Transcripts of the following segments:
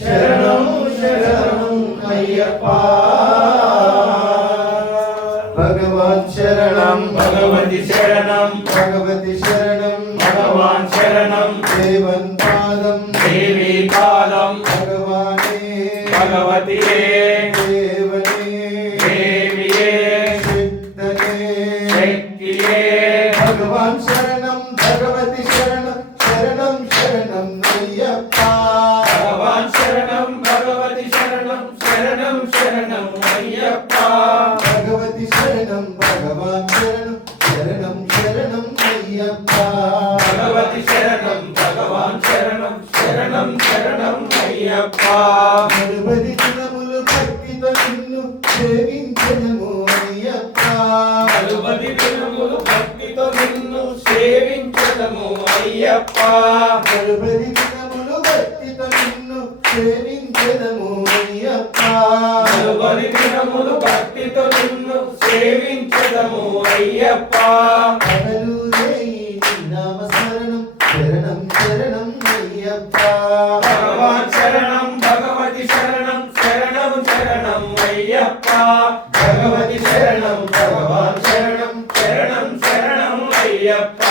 శరణం శరణం అయ్యప్ప భగవాన్ శరణం భగవతి శరణం భగవతి శరణం భగవాన్ శరణం దేవన్ పాదం దేవి పాదం భగవానే భగవతియే దేవనే దేవియే సిద్ధనే శక్తియే భగవాన్ శరణం భగవతి శరణం శరణం శరణం అయ్యప్ప భగవాన్ శరణం భగవతి శరణం శరణం శరణం అయ్యప్ప భగవతి శరణం భగవాన్ శరణం శరణం శరణం అయ్యప్ప భగవతి శరణం భగవాన్ శరణం శరణం శరణం అయ్యప్ప నలుబది దినములు భక్తితో నిన్ను సేవించదము అయ్యప్ప నలుబది దినములు భక్తితో నిన్ను సేవించదము అయ్యప్ప నలుబది దినములు భక్తితో నిన్ను సేవించదము అయ్యప్ప నలుబది దినములు భక్తితో నిన్ను సేవించదము అయ్యప్ప పగలు రేయి నీ నామస్మరణం శరణం శరణం అయ్యప్ప భగవాన్ శరణం భగవతి శరణం శరణం శరణం అయ్యప్ప భగవతి శరణం భగవాన్ శరణం శరణం శరణం అయ్యప్ప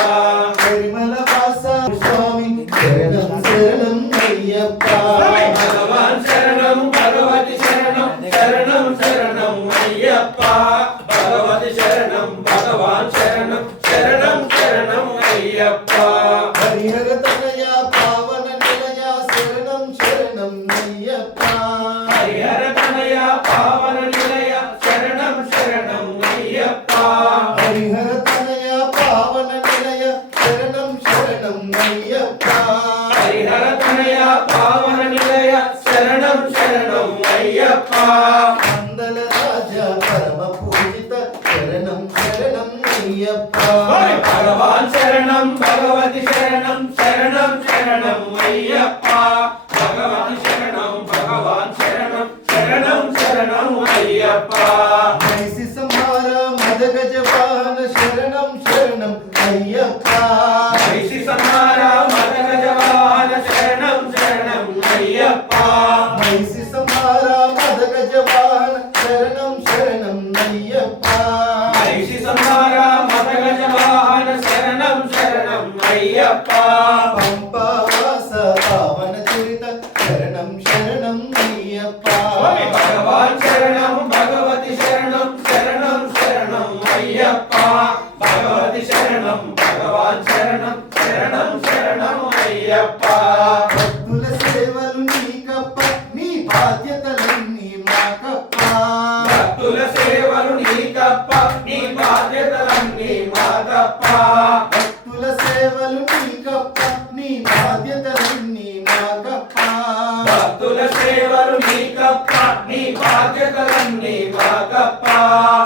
పరిమళ వాస స్వామి శరణం శరణం అయ్యప్ప భగవాన్ శరణం భగవతి శరణం శరణం శరణం అయ్యప్ప భగవతి శరణం భగవాన్ శరణం శరణం శరణం అయ్యప్ప హరిహర తనయ పావన నిలయ శరణం శరణం అయ్యప్ప హరిహర తనయ పావన నిలయ శరణం శరణం అయ్యప్ప హరిహర తనయ పావన నిలయ శరణం శరణం అయ్యప్ప హరిహర తనయ పావన నిలయ శరణం శరణం అయ్యప్ప మందల రాజా పరమ పూజిత శరణం శరణం అయ్యప్ప భగవాన్ శరణం భగవతి శరణం శరణం శరణం అయ్యప్ప భగవతి శరణం భగవాన్ శరణం శరణం శరణం అయ్యప్ప నైసి సంహార మదగజ వాహన శరణం శరణం అయ్యప్ప ఐసి సంహార మదగజ వాహన శరణం శరణం అయ్యప్ప నైసి సంహార మదగజ వాహన శరణం శరణం అయ్యప్ప ఐసి సంహార మదగజ వాహన శరణం శరణం అయ్యప్ప పంపవాస పావన చరిత శరణం శరణం అయ్యప్ప భగవాన్ శరణం భగవతి శరణం శరణం శరణం అయ్యప్ప భగవతి శరణం భగవాన్ శరణం శరణం శరణం అయ్యప్ప భక్తుల సేవలు నీకప్ప నీ బాధ్యతలన్నీ మాకప్ప భక్తుల సేవలు నీకప్ప నీ బాధ్యతలన్నీ మాకప్ప భక్తుల సేవలు నీకప్ప నీ బాధ్యతలన్నీ మాకప్ప భక్తుల సేవలు నీకప్ప నీ బాధ్యతలన్నీ మాకప్ప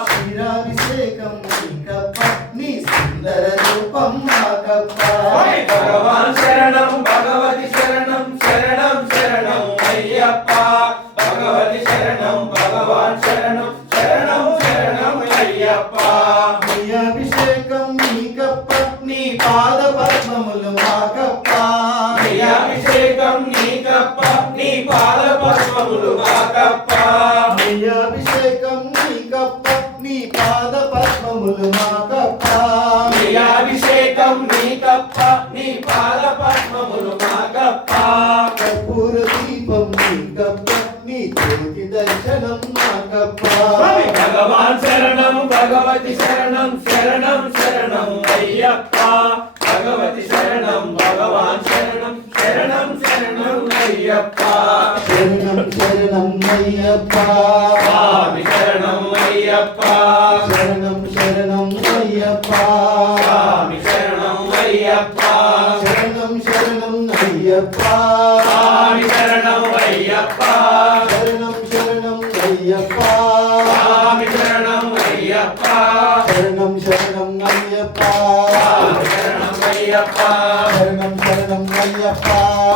క్షీరాభిషేకం నీకప్ప నీ సుందర రూపం మాకప్ప భగవాన్ శరణం భగవతి శరణం శరణం శరణం అయ్యప్ప భగవతి శరణం భగవాన్ శరణం శరణం శరణం అయ్యప్ప నీ అభిషేకం నీకప్ప నీ పాద పద్మములు మాకప్ప అభిషేకం నీకప్ప నీ పాద పద్మములు మాకప్ప నీ అభిషేకం నీకప్ప నీ పాద పద్మములు మాకప్ప అభిషేకం నీకప్ప నీ పాద పద్మములు మాకప్ప కర్పూర దీపం నీకప్ప నీ జ్యోతి దర్శనం మాకప్ప భగవాన్ శరణం భగవతి శరణం శరణం శరణం అయ్యప్ప భగవతి శరణం భగవాన్ శరణం శరణం శరణం అయ్యప్ప శరణం శరణం అయ్యప్ప స్వామి శరణం అయ్యప్ప శరణం శరణం అయ్యప్ప స్వామి శరణం అయ్యప్ప శరణం శరణం అయ్యప్ప స్వామి శరణం అయ్యప్ప శరణం శరణం అయ్యప్ప స్వామి శరణం అయ్యప్ప శరణం శరణం అయ్యప్ప స్వామి శరణం అయ్యప్ప శరణం శరణం అయ్యప్ప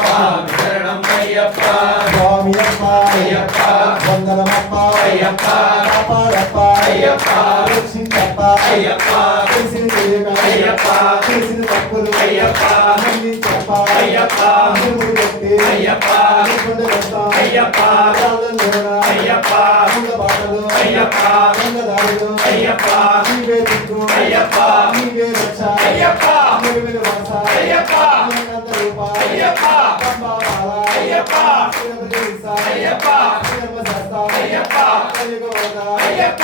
స్వామి శరణం అయ్యప్ప స్వామి అప్ప అయ్యప్ప వందనమప్ప అయ్యప్ప అపారప్ప అయ్యప్ప రక్షించప్ప అయ్యప్ప తెలిసిన తెలియక అయ్యప్ప తెలిసిన తప్పులు అయ్యప్ప మన్నించప్ప అయ్యప్ప నిలువురు పెట్టి అయ్యప్ప నిలుపుండ అయ్యప్ప రాళ్ళలోన అయ్యప్ప దొంగ బాటలు అయ్యప్ప దొంగ దారులు అయ్యప్ప నీవే దిక్కు అయ్యప్ప నీవే రక్ష అయ్యప్ప వెలువెలు వాస అయ్యప్ప అనంత రూప అయ్యప్ప పంబాబాల అయ్యప్ప తిరుపతి ఈసా అయ్యప్ప ధర్మశాస్త్ర అయ్యప్ప కలియుగ వరద అయ్యప్ప